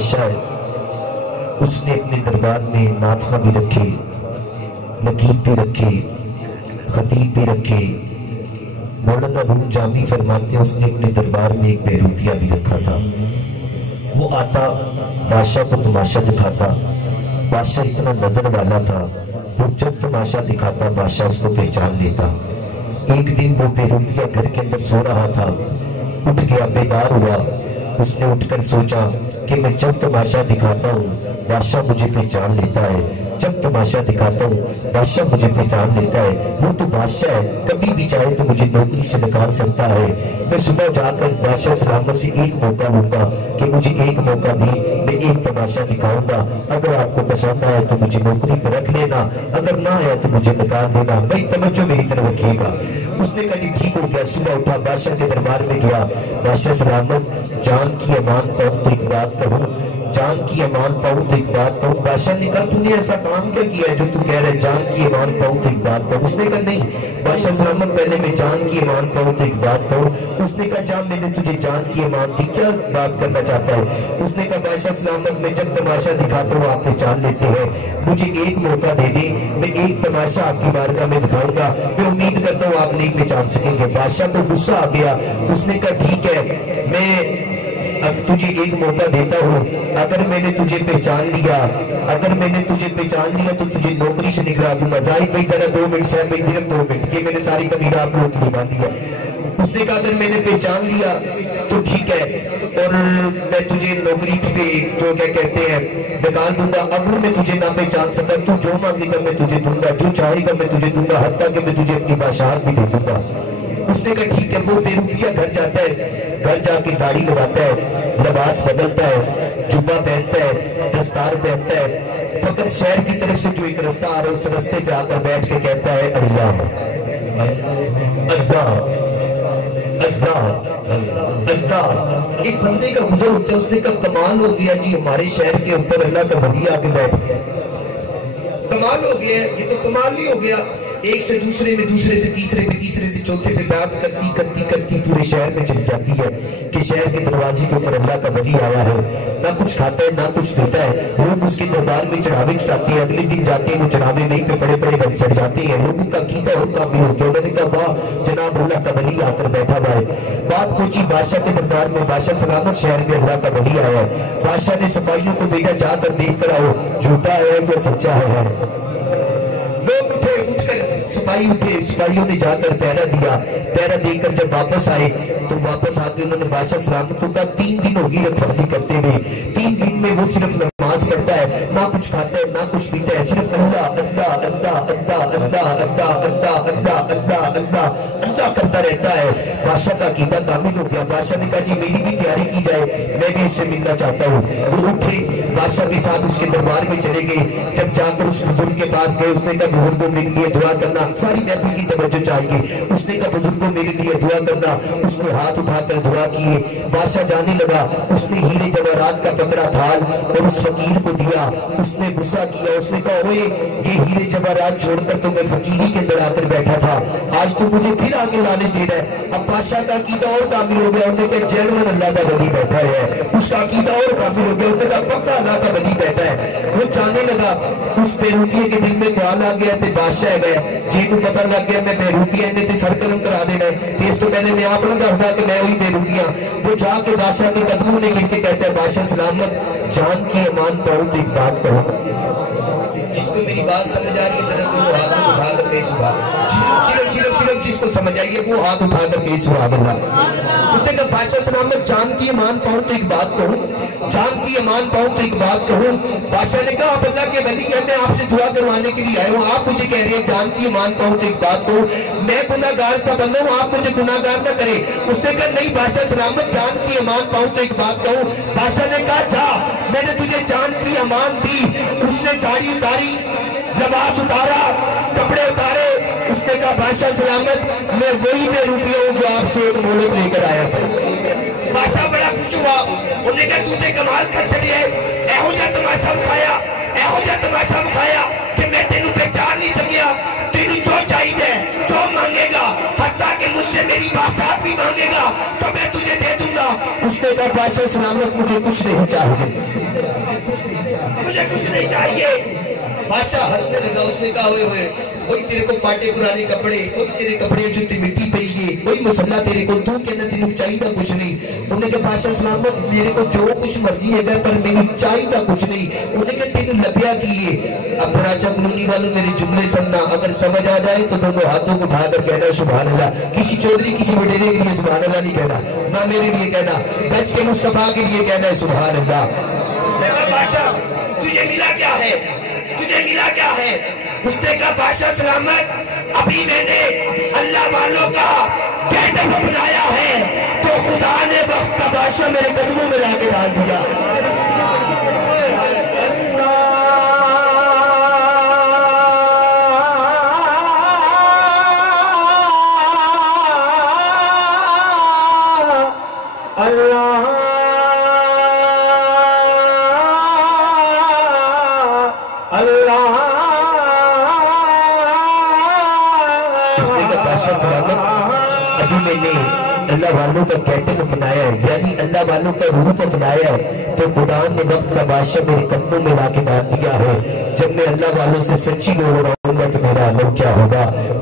بادشاہ ہے، اس نے اپنے دربار میں ناطخہ بھی رکھے، نقیب بھی رکھے، خطیب بھی رکھے۔ مولانا روم جامی فرماتے ہیں اس نے اپنے دربار میں ایک بیروپیہ بھی رکھا تھا۔ وہ آتا بادشاہ کو تماشا دکھاتا، بادشاہ اتنا نظر والا تھا، وہ جب تماشا دکھاتا بادشاہ اس کو پہچان لیتا۔ ایک دن وہ بیروپیہ گھر کے اندر سو رہا تھا، اٹھ گیا، بیدار ہوا، اس نے اٹھ کر سوچا کہ میں جب تماشا دکھاتا ہوں بادشاہ مجھے پہچان لیتا ہے، جب تماشا دکھاتا ہوں بادشاہ مجھے پہچان لیتا ہے، وہ تو بادشاہ ہے، کبھی بھی چاہے تو مجھے نوکری سے نکال سکتا ہے۔ میں صبح جا کر بادشاہ سلامت سے ایک موقع لوں گا کہ مجھے ایک موقع دی، میں ایک تماشا دکھاؤں گا، اگر آپ کو پسند آئے تو مجھے نوکری پر رکھ لینا، اگر نہ آئے تو مجھے نکال دینا، بھائی توجہ میری طرف رکھیے گا۔ اس نے کہا جی ٹھیک ہو گیا۔ صبح اٹھا، بادشاہ کے دربار میں گیا، بادشاہ سلامت جان کی امان پاؤں تو ایک بات کہوں، جان کی امان پاؤں تو ایک بات کہوں۔ بادشاہ نے کہا تو نے ایسا کام کیا کیا ہے جو تو کہہ رہے جان کی امان پاؤں تو ایک بات کہوں؟ اس نے کہا نہیں بادشاہ سلامت، پہلے میں جان کی امان پاؤں تو ایک بات کہوں۔ اس نے کہا جان میں نے تجھے جان کی امان دی، کیا بات کرنا چاہتا ہے؟ اس نے کہا بادشاہ سلامت میں جب تماشا دکھاتا ہوں آپ پہچان لیتے ہیں، مجھے ایک موقع دے دیں، میں ایک تماشا آپ کی بارگاہ میں دکھاؤں گا، میں امید کرتا ہوں آپ نہیں پہچان سکیں گے۔ بادشاہ کو غصہ آ گیا، اس نے کہا ٹھیک ہے میں اب تجھے ایک موقع دیتا ہوں، اگر میں نے تجھے پہچان لیا، اگر میں نے تجھے پہچان لیا تو تجھے نوکری سے نکلا دوں گا۔ زاہد بھائی ذرا 2 منٹ سے بھائی صرف 2 منٹ، یہ میں نے ساری کبیرہ آپ لوگوں کی باندھی ہے۔ اس نے کہا اگر میں نے پہچان لیا تو ٹھیک ہے اور میں تجھے نوکری پہ جو کیا کہتے ہیں نکال دوں گا، اگر میں تجھے نہ پہچان سکا تو جو مانگے گا میں تجھے دوں گا، جو چاہے گا میں تجھے دوں گا، حتیٰ کہ میں تجھے اپنی بادشاہت بھی دے دوں گا۔ اس نے کہا ٹھیک ہے۔ وہ بیروپیہ گھر جاتا ہے، گھر جا کے داڑھی لگاتا ہے، لباس بدلتا ہے، جبہ پہنتا ہے، دستار پہنتا ہے، فقط شہر کی طرف سے جو ایک رستہ آ رہا ہے اس رستے پہ آ کر بیٹھ کے کہتا ہے اللہ اللہ اللہ اللہ۔ ایک بندے کا گزر ہوتا ہے، اس نے کہا کمال ہو گیا جی، ہمارے شہر کے اوپر اللہ کا ولی آ کے بیٹھ گیا، کمال ہو گیا، یہ تو کمال نہیں ہو گیا۔ ایک سے دوسرے میں، دوسرے سے تیسرے پہ، تیسرے سے چوتھے پہ بات کرتی کرتی کرتی پورے شہر میں چل جاتی ہے کہ شہر کے دروازے کے اوپر اللہ کا ولی آیا ہے، نہ کچھ کھاتا ہے نہ کچھ پیتا ہے، لوگ اس کے دربار میں چڑھاوے چڑھاتے ہیں، اگلے دن جاتے ہیں وہ چڑھاوے نہیں پہ پڑے پڑے گھر سڑ جاتے ہیں، لوگوں کا عقیدہ اور کامل ہو گیا۔ انہوں نے کہا واہ جناب اللہ کا ولی آ کر بیٹھا ہوا ہے۔ بات پہنچی بادشاہ کے دربار میں، بادشاہ سلامت شہر میں اللہ کا ولی آیا ہے۔ بادشاہ نے سپاہیوں کو بھیجا جا کر دیکھ کر آؤ جھوٹا ہے یا سچا ہے۔ لوگ اٹھے، اٹھ کر سپاہی اٹھے، سپاہیوں نے جا کر پہرا دیا، پہرا دے کر جب واپس آئے تو واپس آ کے انہوں نے بادشاہ سلامت کو کہا 3 دن ہوگی رکھوالی کرتے ہوئے، 3 دن میں وہ صرف نماز پڑھتا ہے، نہ کچھ کھاتا ہے نہ کچھ پیتا ہے، صرف اللہ اللہ اللہ اللہ اللہ اللہ اللہ اللہ اللہ اللہ اللہ کرتا رہتا ہے۔ بادشاہ کا عقیدہ کامل ہو گیا۔ بادشاہ نے کہا جی میری بھی تیاری کی جائے، میں بھی اس سے ملنا چاہتا ہوں۔ وہ اٹھے، بادشاہ کے ساتھ اس کے دربار میں چلے گئے، جب جا کر اس بزرگ کے پاس گئے اس نے کہا بزرگ کو میرے لیے دعا کرنا، ساری محفل کی توجہ چاہیے، اس نے کہا بزرگ کو میرے لیے دعا کرنا، اس نے ہاتھ اٹھا کر دعا کیے۔ بادشاہ جانے لگا، اس نے ہیرے جواہرات کا پکڑا تھال اور اس فقیر کو دیا، اس نے غصہ کیا، اس نے کہا اوئے یہ ہیرے جواہرات چھوڑ کر تو میں فقیری کے اندر آ کر بیٹھا تھا، آج تو مجھے پھر آگے لالچ دے رہا ہے۔ اب بادشاہ کا عقیدہ اور کامل ہو گیا، انہوں نے کہا جرمن اللہ کا ولی بیٹھا ہے، اس کا عقیدہ اور کامل ہو گیا، انہوں نے کہا پکا اللہ کا ولی بیٹھا ہے۔ وہ جانے لگا، اس بیروپیے کے دل میں خیال آ گیا تے بادشاہ گئے جی کو پتہ لگ گیا میں بیروپیہ انہیں تے سر قلم کرا دینا ہے، تے اس تو پہلے میں آپ نے کہا کہ میں وہی بیروپیہ۔ وہ جا کے بادشاہ کے قدموں نے گر کے کہتا ہے بادشاہ سلامت جان کی امان پاؤں تو ایک بات کہو، جس کو میری بات سمجھ آ رہی ہے ذرا تو وہ ہاتھ اٹھا کر کہیں سبحان، صرف جس کو سمجھ آئیے وہ ہاتھ اٹھا کر کہیں سبحان اللہ۔ کہتے کہ بادشاہ سلامت جان کی امان پاؤں تو ایک بات کہوں، جان کی امان پاؤں تو ایک بات کہوں۔ بادشاہ نے کہا آپ اللہ کے ولی ہیں، میں آپ سے دعا کروانے کے لیے آئے ہوں، آپ مجھے کہہ رہے ہیں جان کی امان پاؤں تو ایک بات کہوں، میں گناہ گار سا بندہ ہوں، آپ مجھے گناہ گار نہ کریں۔ اس نے کہا نہیں بادشاہ سلامت جان کی امان پاؤں تو ایک بات کہوں۔ بادشاہ نے کہا جا میں نے تجھے جان کی امان دی۔ اس نے داڑھی اتاری، لباس اتارا، کپڑے اتارے، اس نے کہا بادشاہ سلامت میں وہی بیروپیہ ہوں جو آپ سے ایک مولت لے کر آیا تھا۔ بادشاہ بڑا خوش ہوا، انہوں نے کہا تو نے کمال کر چڑی ہے، ایہو جا تماشا مکھایا، ایہو جا تماشا مکھایا کہ میں تینوں پہچان نہیں سکیا، تینوں جو چاہیے جو مانگے گا، حتیٰ کہ مجھ سے میری بادشاہت بھی مانگے گا تو میں تجھے دے دوں گا۔ اس نے نے کہا بادشاہ سلامت مجھے کچھ نہیں چاہیے، مجھے کچھ نہیں چاہیے۔ بادشاہ ہنسنے لگا، اس نے کہا ہوئے ہوئے کوئی تیرے کو پاٹے پرانے کپڑے، کوئی تیرے کپڑے جو تے مٹی پہ گئے، کوئی مسلح تیرے کو، تو کہنا تیرے کو چاہیے کچھ نہیں۔ انہوں نے کہا بادشاہ سلامت میرے کو جو کچھ مرضی ہے پر میرے چاہیے کچھ نہیں۔ انہوں نے کہا تینوں لبیا کیے۔ اب راجہ کلونی والوں میرے جملے سننا، اگر سمجھ آ جائے تو دونوں ہاتھوں کو اٹھا کر کہنا سبحان اللہ۔ کسی چودھری کسی وڈیرے کے لیے سبحان اللہ نہیں کہنا، نہ میرے لیے کہنا، گج کے مصطفیٰ کے لیے کہنا ہے سبحان اللہ۔ بادشاہ تجھے ملا کیا ہے، تجھے ملا کیا ہے؟ اس نے کہا بادشاہ سلامت ابھی میں نے اللہ والوں کا گیٹ اپ بنایا ہے تو خدا نے وقت کا بادشاہ میرے قدموں میں لا کے ڈال دیا۔ ابھی میں نے اللہ والوں کا کیٹر بنایا ہے، یعنی اللہ والوں کا روح کو بنایا ہے تو خدا نے وقت کا بادشاہ میرے قدموں میں لا کے ڈال دیا ہے۔ جب میں اللہ والوں سے سچی لوگ رہوں گا تو میرا عمل کیا ہوگا؟